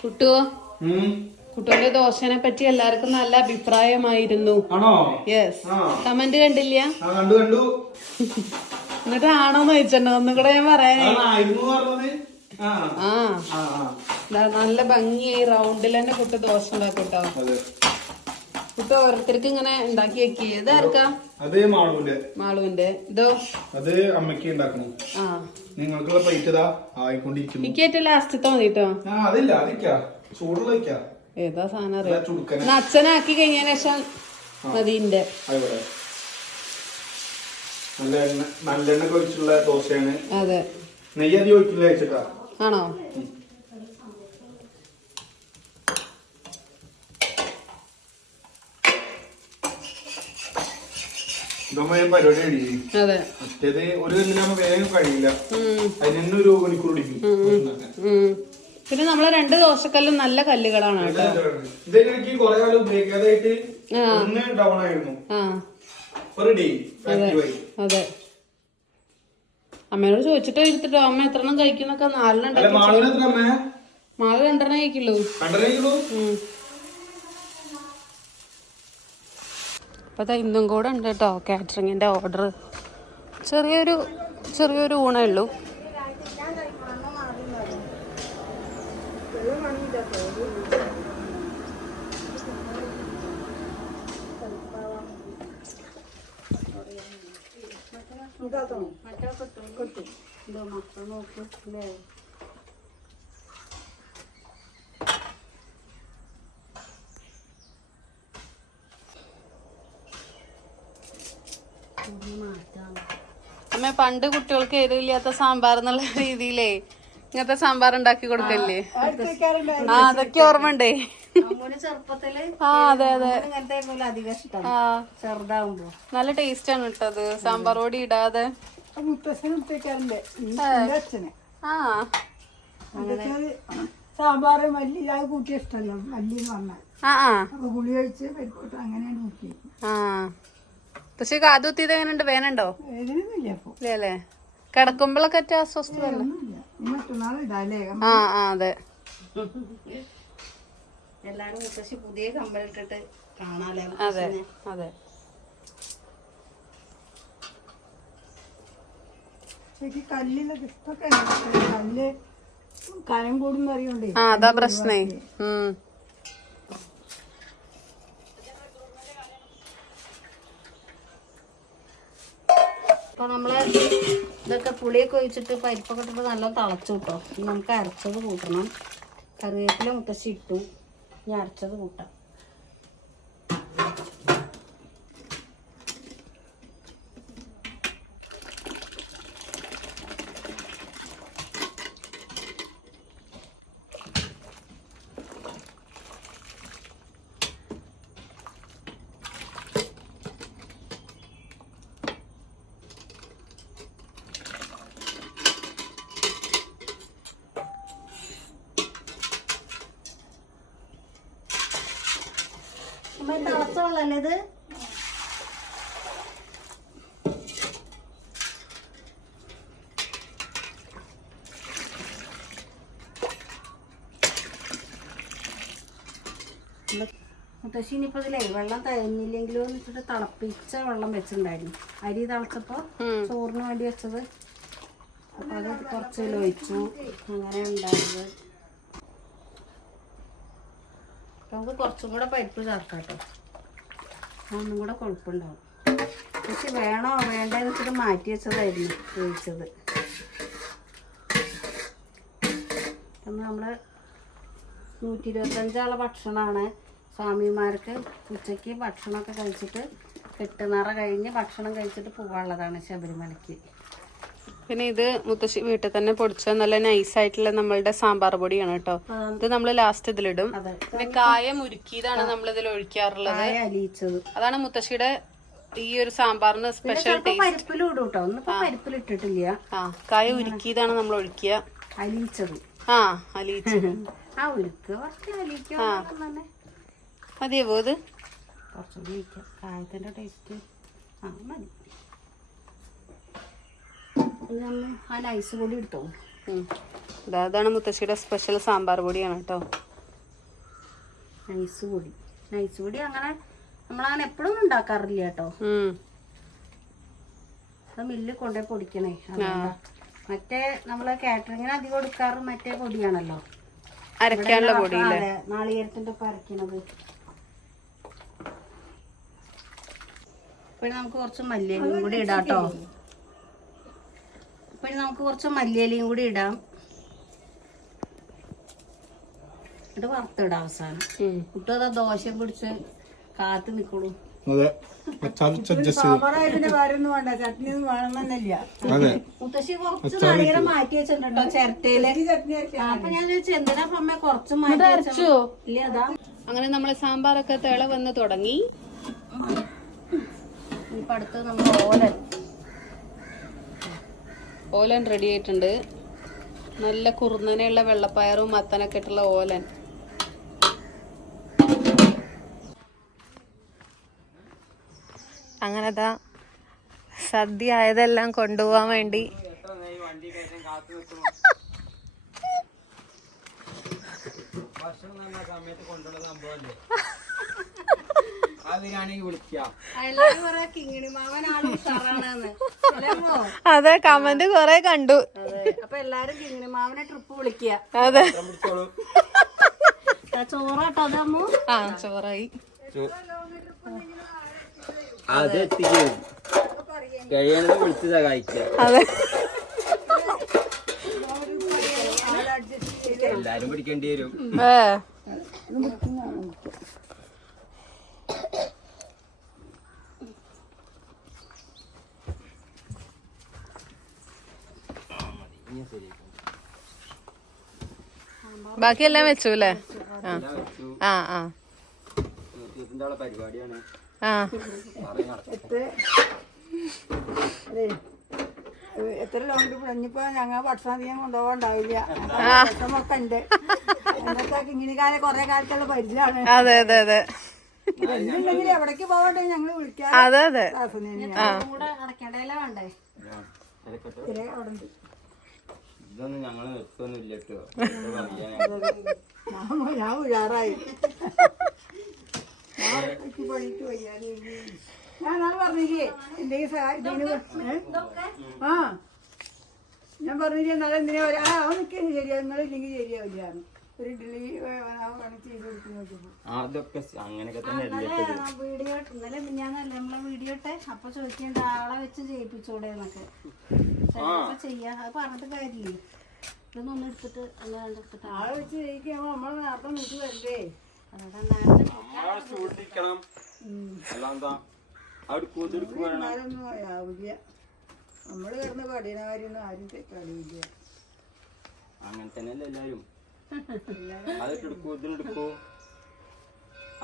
കുട്ടുവോ കുട്ടുവിന്റെ ദോശനെ പറ്റി എല്ലാവർക്കും നല്ല അഭിപ്രായമായിരുന്നു. യെസ്, കമന്റ് കണ്ടില്ല? എന്നിട്ട് ആണോന്ന് ചോദിച്ചിട്ടുണ്ടോ? ഒന്നും കൂടെ ഞാൻ പറയാനേ. നല്ല ഭംഗിയായി റൗണ്ടിൽ തന്നെ കുട്ടി ദോശ ഉണ്ടാക്കൂട്ടോ. കുട്ടി ഓരോരുത്തർക്ക് ഇങ്ങനെ ഉണ്ടാക്കി വെക്കി. ഇതാർക്കാ? മാളുവിന്റെ. ഇതോ അത് അമ്മയ്ക്ക് ഉണ്ടാക്കണം. നിങ്ങൾക്കുള്ള പ്ലേറ്റ് ഇതാ ആയിക്കൊണ്ടിരിക്കുന്നു. എനിക്ക് ലാസ്റ്റത്തെ മതിട്ടോ. അതില്ല, അതിക്കാ ചൂടുള്ള വയ്ക്കാ. ഏതാ സാധനം അറിയാം. അച്ഛനാക്കി കഴിഞ്ഞതിന് ശേഷം മതിന്റെ. നല്ലെണ്ണ ഒഴിച്ചുള്ള ദോശയാണ്. അതെ, നെയ്യ് അധികം ഒഴിക്കില്ല വെച്ചിട്ടാ. ആണോ? പരിപാടി കഴിയും. മറ്റേത് ഒരു കല്ലിനാകുമ്പോ വേഗം കഴിയില്ല. അതിന് ഒരു മണിക്കൂർ പിടിക്കും. പിന്നെ നമ്മളെ 2 ദോശക്കല്ലും നല്ല കല്ലുകളാണ് കേട്ടോ. ഇതെനിക്ക് കുറെ കാലം ഉപയോഗിക്കാതായിട്ട് ഡൗൺ ആയിരുന്നു. അതെ, അമ്മയോട് ചോദിച്ചിട്ട് എടുത്തിട്ടോ. അമ്മ എത്രണ്ണം കഴിക്കുന്നൊക്കെ? 4 മാള് 2 കഴിക്കുള്ളൂ. അപ്പൊ ഇന്നും കൂടെ ഉണ്ട് കേട്ടോ കാറ്ററിങ്ങിന്റെ ഓർഡർ. ചെറിയൊരു ഊണേ ഉള്ളൂ. അമ്മ പണ്ട് കുട്ടികൾക്ക് എരിവില്ലാത്ത സാമ്പാർ എന്നുള്ള രീതിയിലേ ഇങ്ങനത്തെ സാമ്പാർ ഉണ്ടാക്കി കൊടുക്കല്ലേ? അതൊക്കെ ഓർമ്മണ്ടേ? അതെ അതെ, നല്ല ടേസ്റ്റ് ആണ് കേട്ടത്. സാമ്പാർ പൊടി ഇടാതെ. സാമ്പാറ് മല്ലി കൂട്ടിയ ഇഷ്ടമല്ല. മല്ലി ഗുളി കഴിച്ച് അങ്ങനെയാണ് നോക്കി. പക്ഷെ കാതുത്തിയത് എങ്ങനെയുണ്ട്? വേനുണ്ടോ? ഇല്ലല്ലേ? കിടക്കുമ്പോഴൊക്കെ അസ്വസ്ഥത. അതെ, എല്ലാരും മുത്തശ്ശി പുതിയ കമ്പലിട്ടിട്ട് കാണാലോ. അതെ അതെ. കല്ലിലൊക്കെ ഇഷ്ടമൊക്കെ കല്ല് കനം കൂടുമ്പോ അറിയണ്ടേ. അതാ പ്രശ്നേ. അപ്പൊ നമ്മള് ഇതൊക്കെ പുളിയൊക്കെ ഒഴിച്ചിട്ട് പരിപ്പൊക്കെ ഇട്ടിട്ട് നല്ല തിളച്ചു കിട്ടോ. നമുക്ക് അരച്ചത് കൂട്ടണം. കറിവേപ്പില മുത്തശ്ശി ഇട്ടു. ഇനി അരച്ചത് കൂട്ടാം. തിളച്ച വെള്ളല്ലേ ഇത്? മുത്തശ്ശി ഇനിയിപ്പോ ഇതിലേ വെള്ളം തരുന്നില്ലെങ്കിലോ എന്ന് വെച്ചിട്ട് തിളപ്പിച്ച വെള്ളം വെച്ചിട്ടുണ്ടായിരുന്നു. അരി തിളച്ചപ്പോ ചോറിന് വേണ്ടി വെച്ചത്. അപ്പൊ അത് കുറച്ച് ഒഴിച്ചു. അങ്ങനെ ഉണ്ടായത്. നമുക്ക് കുറച്ചും കൂടെ പരിപ്പ് ചേർക്കാം കേട്ടോ. ഒന്നും കൂടെ കൊഴുപ്പുണ്ടാവും. പക്ഷെ വേണോ വേണ്ടെന്ന് വെച്ചിട്ട് മാറ്റി വെച്ചതായിരുന്നു ഒഴിച്ചത്. അപ്പം നമ്മൾ 125 ആളെ ഭക്ഷണമാണ്. സ്വാമിമാർക്ക് ഉച്ചയ്ക്ക് ഭക്ഷണമൊക്കെ കഴിച്ചിട്ട് കെട്ടുനിറ കഴിഞ്ഞ് ഭക്ഷണം കഴിച്ചിട്ട് പോകാനുള്ളതാണ് ശബരിമലയ്ക്ക്. പിന്നെ ഇത് മുത്തശ്ശി വീട്ടിൽ തന്നെ പൊടിച്ച നല്ല നൈസായിട്ടുള്ള നമ്മളുടെ സാമ്പാർ പൊടിയാണ് കേട്ടോ. ഇത് നമ്മൾ ലാസ്റ്റ് ഇതിലിടും. പിന്നെ കായം ഉരുക്കിയതാണ് നമ്മൾ ഇതിൽ ഒഴിക്കാറുള്ളത്. അതാണ് മുത്തശ്ശിയുടെ ഈ ഒരു സാമ്പാറിന് സ്പെഷ്യൽ ടേസ്റ്റ്. പരിപ്പിലിടും കേട്ടോ. ഒന്നിപ്പോ പരിപ്പിലിട്ടിട്ടില്ല. കായം ഉരുക്കിയതാണ് നമ്മൾ ഒഴിക്കുക. അലിയിച്ചത്. അലിയിച്ചത്. മതിയാവോ ഇത്? കുറച്ചുകൂടി ഒഴിക്കാം. കായത്തിന്റെ ടേസ്റ്റ് മതി. ആ നൈസ് പൊടി എടുത്തോ. അതാണ് മുത്തശ്ശിയുടെ സ്പെഷ്യൽ സാമ്പാർ പൊടിയാണ് കേട്ടോ. നൈസ് പൊടി അങ്ങനെ നമ്മളങ്ങനെ എപ്പോഴും ഉണ്ടാക്കാറില്ല കേട്ടോ. അത് മില്ലിൽ കൊണ്ടുപോയി പൊടിക്കണേ. മറ്റേ നമ്മള് കാറ്ററിങ്ങിന് അധികം കൊടുക്കാറ് മറ്റേ പൊടിയാണല്ലോ, അരക്കാനുള്ള പൊടി. നാളികേരത്തിന്റെ ഒപ്പം അരക്കണത്. പിന്നെ നമുക്ക് കുറച്ച് മല്ലിയിലയും കൂടി ഇടാം കേട്ടോ. പിന്നെ നമുക്ക് കുറച്ച് മല്ലിയിലയും കൂടി ഇടാം. എന്നിട്ട് വറുത്തിടാം അവസാനം. കുട്ടികൾ ദോശയും പിടിച്ച് കാത്തു നിക്കോളൂ. സാമ്പാറായതിന്റെ കാര്യമൊന്നും വേണ്ട, ചട്നി ഒന്നും വേണമെന്നില്ല. മുത്തശ്ശി കുറച്ച് നാളികേരം മാറ്റി വെച്ചിട്ടുണ്ടോ ചിരട്ടയില്. അപ്പൊ ഞാൻ ചോദിച്ചു എന്തിനാ അമ്മ കുറച്ച് മാറ്റി വെച്ചോ? ഇല്ല അതാ. അങ്ങനെ നമ്മളെ സാമ്പാറൊക്കെ തിള വന്ന് തുടങ്ങി. ഇപ്പൊ അടുത്ത് നമ്മൾ ഓലൻ റെഡി ആയിട്ടുണ്ട്. നല്ല കുറുന്നനെയുള്ള വെള്ളപ്പയറും മത്തനൊക്കെ ഇട്ടുള്ള ഓലൻ. അങ്ങനെതാ സദ്യ ആയതെല്ലാം കൊണ്ടുപോവാൻ വേണ്ടി അതെ, കമന്റ് കൊറേ കണ്ടു. അപ്പൊ എല്ലാരും കിങ്ങിണി മാവനെ ട്രിപ്പ് വിളിക്കുക. അതെ, ചോറാട്ടോ അതമ്മു. ആ ചോറായി. അത് കഴിയണത് വിളിച്ച് സഹായിക്കുക. അതെ, എല്ലാരും പിടിക്കേണ്ടി വരും. ബാക്കിയെല്ലാം വെച്ചു അല്ലേ? ആ ആ പരിപാടിയാണ്. ആ എത്ര ലോങ് ട്രിപ്പ് ഇനിയിപ്പോ ഞങ്ങൾ ഭക്ഷണം അധികം കൊണ്ടുപോകാണ്ടാവില്ല. ഒക്കെ ഉണ്ട്. എന്നൊക്കെ ഇങ്ങനെ കൊറേ കാലത്തുള്ള പരിചയമാണ്. അതെ അതെ അതെ എന്തുണ്ടെങ്കിലും എവിടേക്ക് പോകണ്ടേ ഞങ്ങള് വിളിക്കാം. അതെ അതെ ഇതൊന്നും ഞങ്ങള് നിർത്തുന്നില്ല കേട്ടോ. ഞാൻ ഉഴാറായി. ഞാൻ നാളെ പറഞ്ഞില്ലേ എന്തെങ്കിലും ആ ഞാൻ പറഞ്ഞില്ലേ നാളെ എന്തിനാ പറയാ. ആ നിൽക്കുന്നു ശരിയാ, നിങ്ങളില്ലെങ്കിൽ ശരിയാവില്ല. ഒരു ഇഡ്ഡലി ചെയ്ത് കൊടുക്കുന്നു നോക്കിയപ്പോ അതൊക്കെ അങ്ങനെയൊക്കെ തന്നെ വീഡിയോ ഇന്നലെ ഞാനല്ല നമ്മളെ വീഡിയോ ഇട്ടെ. അപ്പൊ ചോദിക്കേണ്ട ആളെ വെച്ച് ചെയ്യിപ്പിച്ചൂടെ എന്നൊക്കെ ചെയ്യാ. അത് പറഞ്ഞിട്ട് കാര്യമില്ലേ. ഇതൊന്നും എടുത്തിട്ട് അല്ലാണ്ട് എടുത്തിട്ട് ആളെ വെച്ച് ചെയ്യിക്കുമ്പോ നമ്മള് നേരത്തെ വീട്ടിൽ വരണ്ടേ. എന്നാലൊന്നും ആവില്ല. നമ്മള് കിടന്ന് പഠിക്കുന്ന കാര്യമൊന്നും ആരും കളിയില്ല. അങ്ങനെ തന്നെയല്ലേ എല്ലാരും. അതെടുക്കൂ, ഇതിനെടുക്കൂ,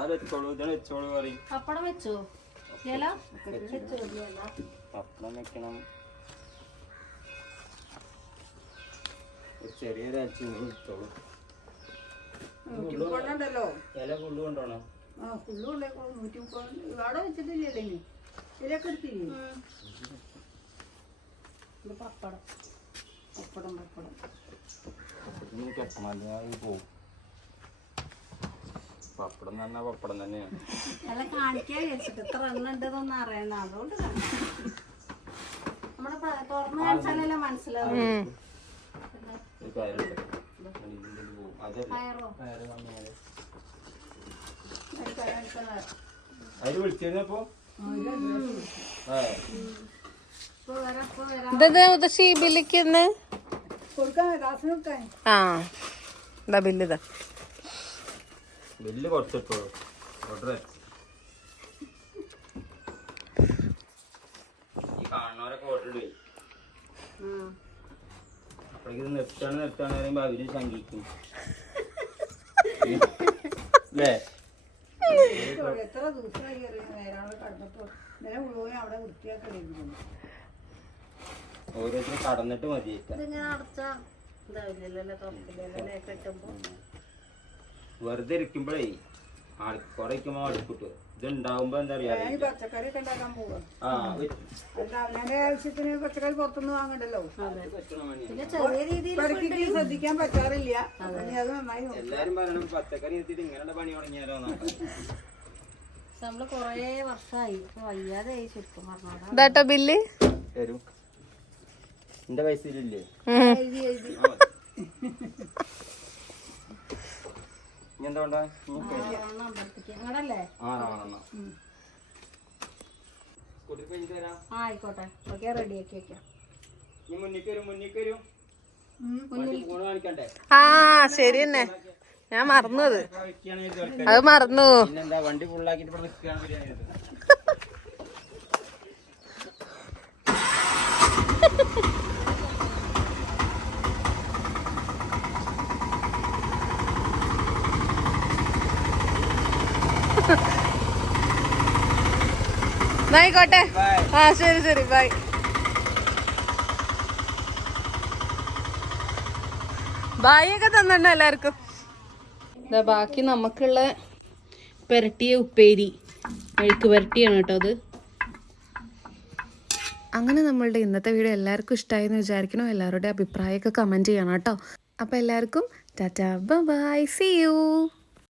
അതെടുത്തോളൂ, ഇതിനെ വെച്ചോളൂ പറയും. പപ്പടം വെച്ചോ? പപ്പടം വെക്കണം. ഒരു ചെറിയൊരു അച്ചിങ്ങോട്ട് എടുത്തോളൂ. കൊണ്ടല്ലോ ഇല ഫുള്ള് കൊണ്ടോണോ? ആ ഫുള്ള് കൊണ്ടേക്കോ. 130 അവിടെ വെച്ചിട്ടില്ലല്ലേ ഇനി ഇതിലൊക്കെ എടുത്തില്ലേ. പപ്പടം പപ്പടം പപ്പടം കെട്ടണ പോവും. പപ്പടം എന്ന് പറഞ്ഞാൽ പപ്പടം തന്നെയാണ്. എല്ലാം കാണിക്കാൻ വിചാരിച്ചിട്ട് എത്ര എണ്ണം ഉണ്ടെന്നൊന്നും അറിയണം. അതുകൊണ്ട് നമ്മുടെ തുറന്നു കാണിച്ചാലല്ലേ മനസ്സിലാവും. അതിന് വിളിച്ചിരുന്നപ്പോ ഇതെന്താ മുത്തശ്ശി ബില്ലിക്കുന്ന്? ആ ഇതാ ബില്ല്. ഇതാ ബില്ല് കുറച്ചിട്ടോ ഓർഡർ. ഈ കാണുന്നവരൊക്കെ ഓർഡർ ഇടുവേ. അപ്പോഴേക്ക് നിർത്താന്ന് പറയുമ്പോ അവര് ശങ്കിക്കും അല്ലേ? എത്ര ദിവസമായി നേരാള് കടന്നപ്പോ ഇന്നലെ മുഴുവൻ അവിടെ വൃത്തിയാക്കലായിരുന്നു. ഓരോരുത്തർ കടന്നിട്ട് മതി. ഇതാവില്ലല്ലോ തുറക്കില്ലല്ലോ കെട്ടുമ്പോ. വെറുതെ ഇരിക്കുമ്പോഴേ കുറെ വയ്ക്കുമ്പോ അടുപ്പിട്ടു ഇത് ഉണ്ടാവുമ്പോ എന്താ പറയാ ഞാൻ ഈ പച്ചക്കറി ഒക്കെ ഉണ്ടാക്കാൻ പോവാ ആ അല്ല അവനാന്റെ ആവശ്യത്തിന് പച്ചക്കറി പുറത്തുനിന്ന് വാങ്ങണ്ടല്ലോ പിന്നെ ചെറിയ രീതിയിൽ ഇടയ്ക്ക് ശ്രദ്ധിക്കാൻ പറ്റാറില്ല ഇനി അത് നന്നായി നോക്കും. എല്ലാരും പറയണം പച്ചക്കറി എത്തിയിട്ട് ഇങ്ങനെ പണി തുടങ്ങിയാലോ നമ്മള് കൊറേ വർഷമായി ഇപ്പൊ വയ്യാതെ ആയി ശരിക്കും പറഞ്ഞോടാ. ഇതാട്ടോ ബില്ല്. തരും എന്റെ പൈസയിലില്ലേ എഴുതി എഴുതി ഇനി എന്താ വേണ്ട അമ്പലത്തേക്ക് അങ്ങനല്ലേ? ആയിക്കോട്ടെ ഓക്കെ റെഡിയാക്കി വെക്കാം. കാണിക്കണ്ടേ ആ ശരി തന്നെ, ഞാൻ മറന്നു അത് മറന്നു. പിന്നെന്താ വണ്ടി ഫുള്ളാക്കിട്ട് ഇവിടെ നിൽക്കുകയാണ് ബിരിയാണി. ആയിക്കോട്ടെ. ആ ശരി ശരി ബൈ. ബായി ഒക്കെ തന്നിട്ടുണ്ട് എല്ലാവർക്കും. ബാക്കി നമുക്കുള്ള പെരട്ടിയ ഉപ്പേരി, മെഴുക്ക് പെരട്ടിയാണ് കേട്ടോ അത്. അങ്ങനെ നമ്മളുടെ ഇന്നത്തെ വീഡിയോ എല്ലാവർക്കും ഇഷ്ടമായെന്ന് വിചാരിക്കുന്നു. എല്ലാവരുടെയും അഭിപ്രായമൊക്കെ കമൻറ്റ് ചെയ്യണം കേട്ടോ. അപ്പോൾ എല്ലാവർക്കും ടാറ്റാ ബൈ, സീ യു.